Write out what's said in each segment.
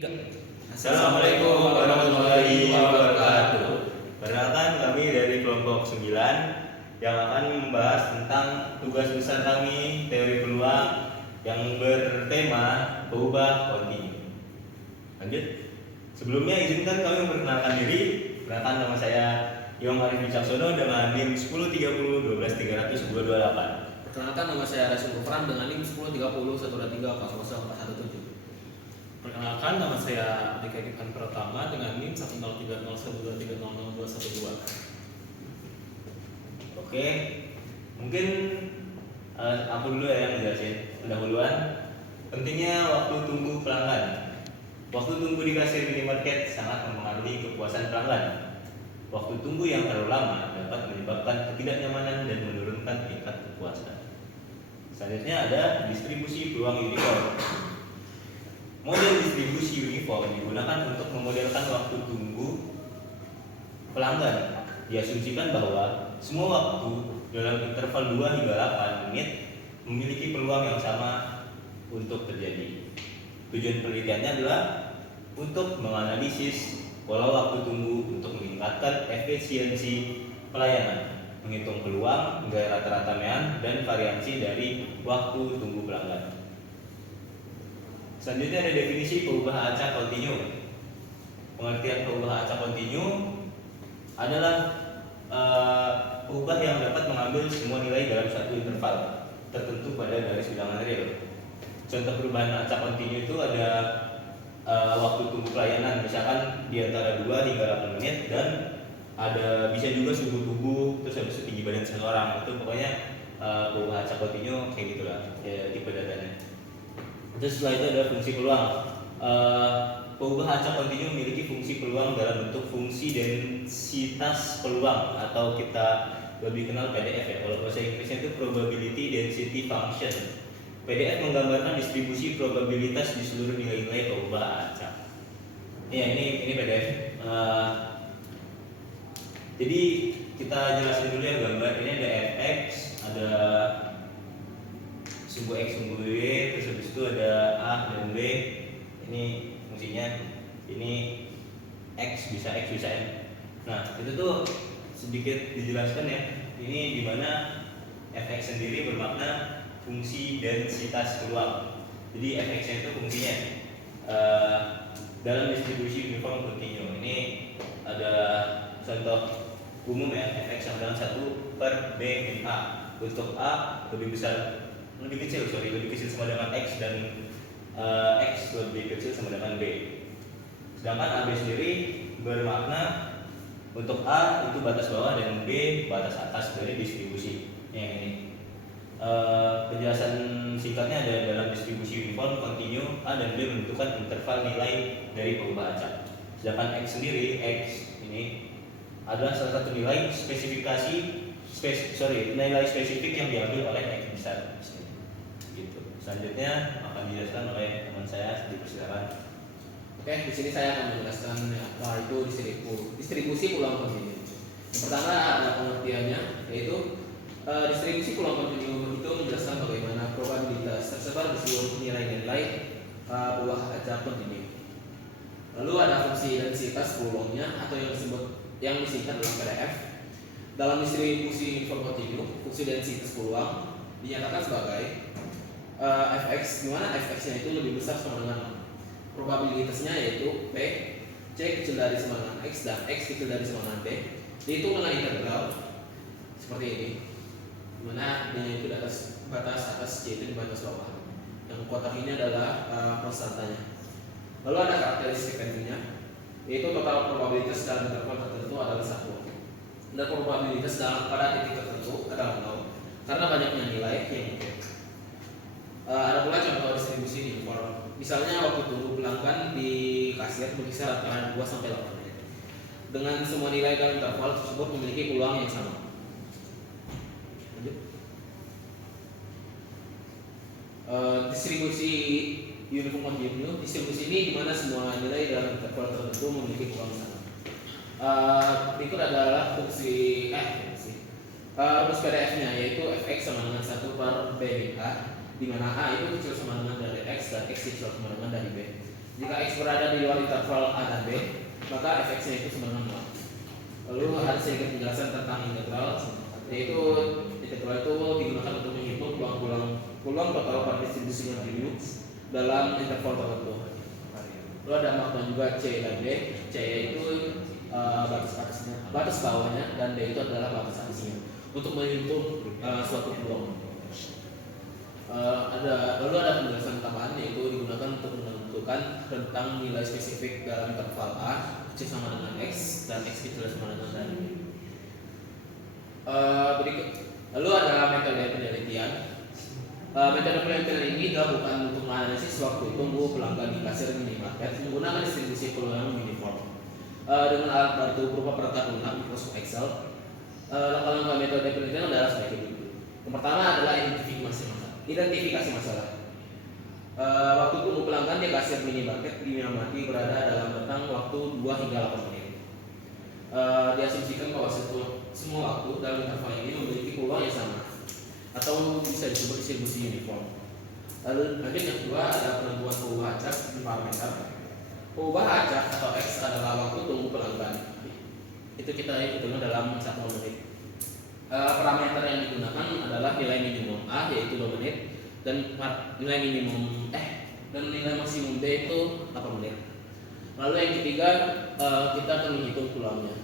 Assalamualaikum warahmatullahi wabarakatuh. Perkenalkan, kami dari kelompok 9 yang akan membahas tentang tugas besar kami teori peluang yang bertema berubah kontinu. Lanjut. Sebelumnya izinkan kami memperkenalkan diri. Perkenalkan, nama saya Imam Arif Wicaksono dengan NIM 1030 12300 228. Perkenalkan, nama saya Rasul Gufran dengan NIM 1030 123 417. Perkenalkan, nama saya Dika Gitan Pratama dengan NIM 103012300212. Oke, mungkin aku dulu ya yang ngejelasin pendahuluan. Pentingnya waktu tunggu pelanggan. Waktu tunggu di kasir minimarket sangat mempengaruhi kepuasan pelanggan. Waktu tunggu yang terlalu lama dapat menyebabkan ketidaknyamanan dan menurunkan tingkat kepuasan. Selanjutnya ada distribusi peluang uniform. Model distribusi uniform digunakan untuk memodelkan waktu tunggu pelanggan. Diasumsikan bahwa semua waktu dalam interval 2 hingga 8 menit memiliki peluang yang sama untuk terjadi. Tujuan penelitiannya adalah untuk menganalisis pola waktu tunggu untuk meningkatkan efisiensi pelayanan, menghitung peluang, gaya rata-rata mean, dan variansi dari waktu tunggu pelanggan. Selanjutnya ada definisi perubahan acak kontinu. Pengertian perubahan acak kontinu adalah perubahan yang dapat mengambil semua nilai dalam satu interval tertentu pada garis bilangan real. Contoh perubahan acak kontinu itu ada waktu tunggu pelayanan, misalkan di antara 2 hingga 8 menit, dan ada bisa juga suhu tubuh, terus habis itu tinggi badan seseorang. Itu pokoknya perubahan acak kontinu kayak gitulah ya, tipe datanya. Terus setelah itu ada fungsi peluang. Perubahan acak kontinu memiliki fungsi peluang dalam bentuk fungsi densitas peluang, atau kita lebih kenal PDF ya. Kalau bahasa Inggrisnya itu probability density function. PDF menggambarkan distribusi probabilitas di seluruh nilai-nilai perubahan acak. Ya, ini PDF. Jadi kita jelasin dulu ya gambar. Ini ada fx, ada sumbu X, sumbu Y, terus habis itu ada A dan B. Ini fungsinya, ini X bisa M. Nah, itu tuh sedikit dijelaskan ya. Ini dimana fx sendiri bermakna fungsi densitas peluang. Jadi fx-nya itu fungsinya dalam distribusi uniform kontinu. Ini ada contoh umum ya, fx sama dengan 1 per B min A. Untuk A lebih kecil sama dengan X, dan X lebih kecil sama dengan B. Sedangkan AB sendiri bermakna untuk A itu batas bawah dan B batas atas dari distribusi. Yang ini penjelasan singkatnya ada dalam distribusi uniform kontinu, A dan B menentukan interval nilai dari perubahan acak. Sedangkan X sendiri, X ini adalah salah satu nilai nilai spesifik yang diambil oleh X besar. Gitu. Selanjutnya akan dijelaskan oleh teman saya, dipersilakan. Oke, di sini saya akan menjelaskan apa itu distribusi peluang kontinu. Yang pertama ada pengertiannya, yaitu distribusi peluang kontinu itu menjelaskan bagaimana probabilitas tersebar di seluruh nilai-nilai buah acak kontinu. Lalu ada fungsi densitas peluangnya, atau yang disingkat dalam PDF. Dalam distribusi uniform kontinu, fungsi densitas peluang dinyatakan sebagai fx, di mana fx-nya itu lebih besar sama dengan probabilitasnya, yaitu P, C kecil dari sama dengan X, dan X kecil dari sama dengan P. Dihitung dengan integral seperti ini, di mana D itu di atas batas atas, C itu di batas bawah. Yang kotak ini adalah konstantanya. Lalu ada karakteristik tentunya, yaitu total probabilitas dalam interval tertentu adalah 1, dan probabilitas pada titik tertentu adalah 0 karena banyaknya nilai yang mungkin. Ada pula contoh distribusi uniform. Misalnya waktu tunggu pelanggan di kasir berkisar antara 2 sampai 8 menit. Dengan semua nilai dalam interval tersebut memiliki peluang yang sama. Lanjut. Distribusi uniform kontinu. Distribusi ini di mana semua nilai dalam interval tertentu memiliki peluang yang sama. Berikut adalah rumus PDF-nya, yaitu fx sama dengan 1 per B min A, di mana A itu kecil sama dengan dari X dan X kecil sama dengan dari B. Jika X berada di luar interval A dan B, maka fx-nya itu sama dengan 0. Lalu ada sedikit penjelasan tentang integral, yaitu integral itu digunakan untuk menghitung peluang total pada distribusi kontinu dalam interval tertentu. Lalu ada makna juga C dan D. C itu batas bawahnya dan D itu adalah batas atasnya untuk menghitung suatu peluang. Lalu ada penjelasan tambahan, yaitu digunakan untuk menentukan tentang nilai spesifik dalam interval A, C sama dengan X dan X kecil sama dengan tadi. Lalu ada metode penelitian. Metode penelitian ini dilakukan untuk menganalisis waktu tunggu pelanggan di kasir minimarket menggunakan distribusi peluang yang uniform dengan alat bantu berupa perangkat lunak Microsoft Excel. Langkah-langkah metode penelitian adalah sebagai berikut. Yang pertama adalah identifikasi masalah. Waktu tunggu pelanggan di kasir minimarket diamati berada dalam rentang waktu 2 hingga 8 menit. Diasumsikan bahwa semua waktu dalam interval ini memiliki peluang yang sama atau bisa disebut distribusi uniform. Lalu yang kedua ada penentuan perubahan acak di parameter. Perubahan acak atau X adalah waktu tunggu pelanggan. Itu kita hitungnya dalam 1 menit. Parameter yang digunakan adalah nilai minimum A yaitu 2 menit dan nilai minimum dan nilai maksimum D itu 8 menit. Lalu yang ketiga kita akan menghitung peluangnya.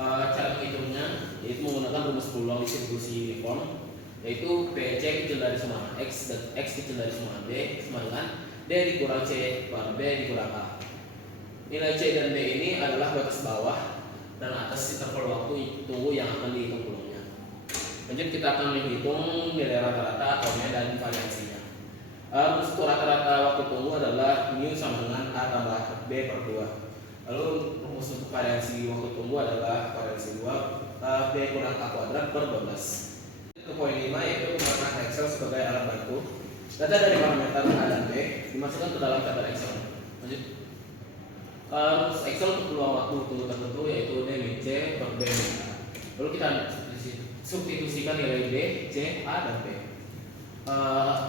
Cara menghitungnya yaitu menggunakan rumus peluang distribusi uniform, yaitu PC kecil dari sama X dan X kecil dari sama D sama dengan D dikurang C per B dikurang A. Nilai C dan D ini adalah batas bawah dan atas interval waktu tunggu yang akan dihitung peluangnya. Lanjut kita akan menghitung nilai rata-rata atau dan variansinya. Rumus rata-rata waktu tunggu adalah mu sama dengan A tambah B per 2. Lalu rumus untuk variansi waktu tunggu adalah variansi 2 B kurang A kuadrat per 12. Ke poin 5 yaitu menggunakan Excel sebagai alat bantu. Data dari parameter A dan B dimasukkan ke dalam tabel Excel. Lanjut. Rumus Excel untuk peluang waktu tunggu tertentu yaitu D min C per B min A. Lalu kita substitusikan nilai D, C, A dan B.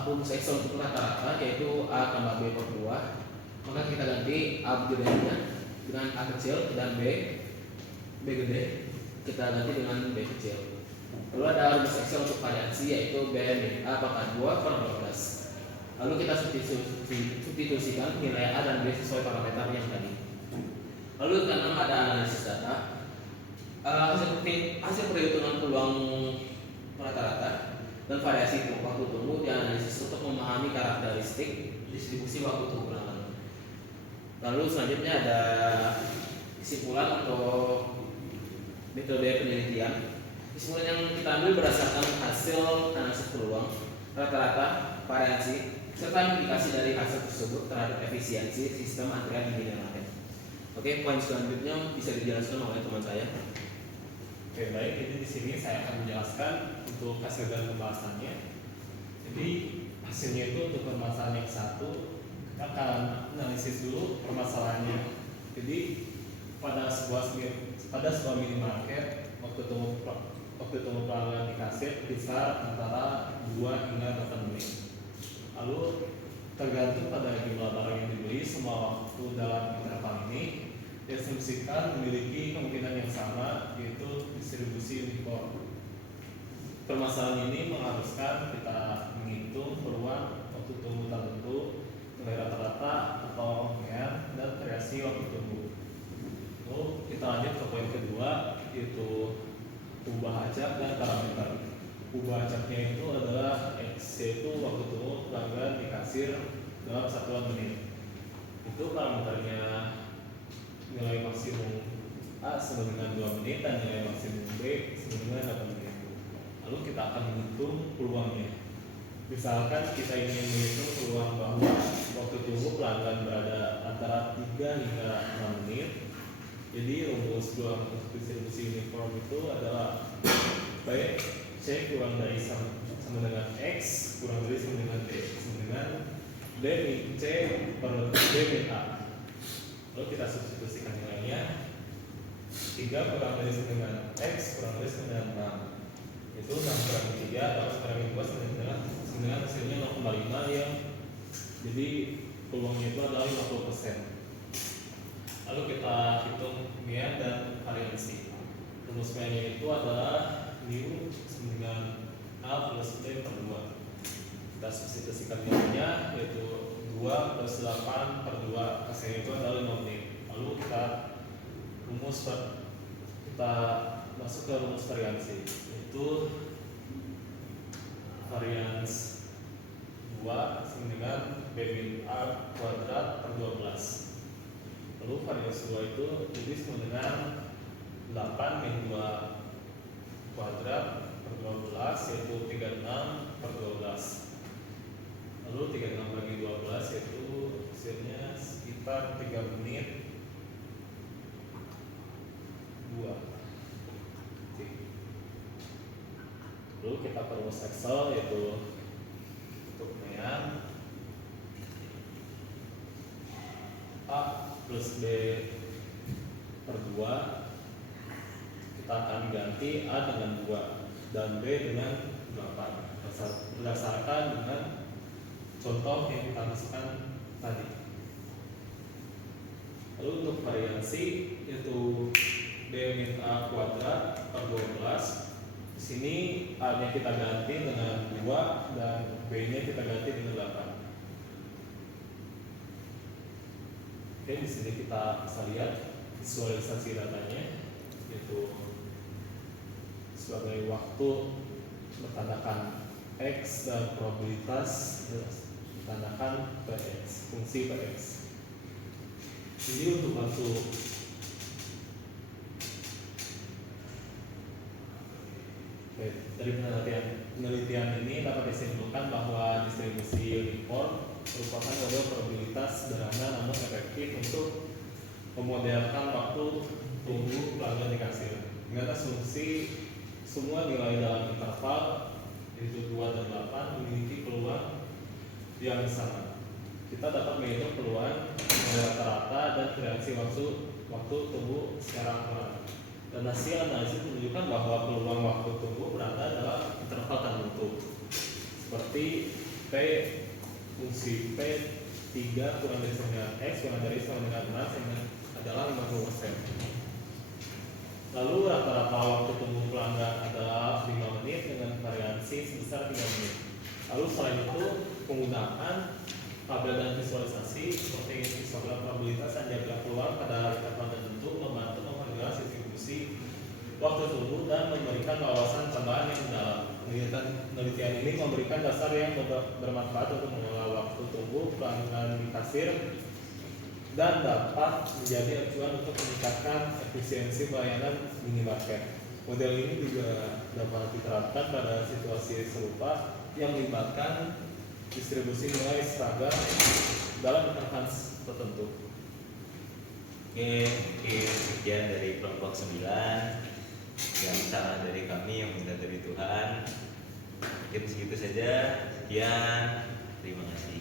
Rumus Excel untuk rata-rata yaitu A tambah B per 2. Maka kita ganti A gedenya dengan A kecil dan B gede kita ganti dengan B kecil. Lalu ada rumus Excel untuk variansi yaitu B min A pangkat 2 per 12. Lalu kita substitusikan nilai A dan B sesuai parameter yang tadi. Lalu keenam ada analisis data. Hasil perhitungan peluang rata-rata dan variasi waktu tunggu dianalisis untuk memahami karakteristik distribusi waktu tunggu pelanggan. Lalu selanjutnya ada kesimpulan untuk metode penelitian. Kesimpulan yang kita ambil berdasarkan hasil analisis peluang rata-rata, variansi, serta indikasi dari hasil tersebut terhadap efisiensi sistem antrian di minimarket. Oke, poin selanjutnya bisa dijelaskan oleh teman saya. Oke, baik. Jadi di sini saya akan menjelaskan untuk hasil dan pembahasannya. Jadi hasilnya itu untuk permasalahan yang satu, kita akan analisis dulu permasalahannya. Jadi pada sebuah minimarket waktu tunggu pelanggan di kasir bisa antara 2 hingga 8 menit. Lalu tergantung pada jumlah barang yang dibeli, semua waktu dalam interval ini diasumsikan memiliki kemungkinan yang sama, yaitu distribusi uniform. Permasalahan ini mengharuskan kita menghitung peluang waktu tunggu tertentu, nilai rata-rata atau rangkaian dan variasi waktu tunggu. Lalu kita lanjut ke poin kedua, yaitu ubah acak dan parameter. Ubah acaknya itu adalah X, yaitu waktu tunggu pelanggan di kasir dalam satuan menit. Itu parameternya nilai maksimum A sama dengan 2 menit dan nilai maksimum B sama dengan 8 menit. Lalu kita akan menghitung peluangnya. Misalkan kita ingin menghitung peluang bahwa waktu tunggu pelanggan berada antara 3 hingga 6 menit. Jadi rumus peluang untuk distribusi uniform itu adalah baik C kurang dari sama dengan X kurang dari sama dengan D sama dengan D min C per D min A. Lalu kita substitusikan nilainya 3 kurang dari sama dengan X kurang dari sama dengan 6. Itu 6 kurangi 3 atau kurangi 2 sama dengan hasilnya 0,5 yang jadi peluangnya itu adalah 50%. Lalu kita hitung mean dan variansi. Rumus meannya itu adalah mu dengan A plus B per 2. Kita substitusikan nilainya yaitu 2 plus 8 per 2, hasilnya itu adalah 5 menit. Lalu kita masuk ke rumus variansi, yaitu varians 2 sama dengan B min A kuadrat per 12. Lalu varians 2 itu jadi sama dengan 8 min 2 kuadrat per 12, yaitu 36 per 12. Lalu 36 bagi 12 yaitu hasilnya sekitar 3 menit 2. Oke. Lalu kita perluas Excel yaitu untuk mean A plus B per 2, kita akan ganti A dengan 2 dan B dengan 8 berdasarkan dengan contoh yang kita masukkan tadi. Lalu untuk variansi yaitu B min A kuadrat per 12. Di sini A-nya kita ganti dengan 2 dan B-nya kita ganti dengan 8. Oke, di sini kita bisa lihat visualisasi datanya, yaitu sebagai waktu bertandakan X dan probabilitas bertandakan Px, fungsi Px. Jadi untuk masuk dari penelitian ini dapat disimpulkan bahwa distribusi uniform merupakan model probabilitas sederhana namun efektif untuk memodelkan waktu tunggu pelanggan di kasir. Dengan asumsi semua nilai dalam interval yaitu 2 dan 8 memiliki peluang yang sama. Kita dapat menghitung peluang rata-rata dan variasi waktu tunggu secara akurat. Dan hasil analisis menunjukkan bahwa peluang waktu tunggu berada dalam interval tertentu, seperti P fungsi P 3 kurang dari sama dengan X kurang dari sama dengan 6 adalah 50%. Lalu rata-rata waktu tunggu pelanggan adalah 5 menit dengan variansi sebesar 3 menit. Lalu selain itu penggunaan tabel dan visualisasi seperti histogram probabilitas dan diagram peluang pada interval tertentu membantu memperjelas distribusi waktu tunggu dan memberikan wawasan tambahan yang mendalam. Penelitian ini memberikan dasar yang bermanfaat untuk mengelola waktu tunggu pelanggan di kasir dan dapat menjadi acuan untuk meningkatkan efisiensi pelayanan minimarket. Model ini juga dapat diterapkan pada situasi serupa yang melibatkan distribusi nilai seragam dalam interval tertentu. Oke, mungkin sekian dari kelompok 9. Yang salah dari kami, yang minta dari Tuhan. Mungkin segitu saja. Sekian, terima kasih.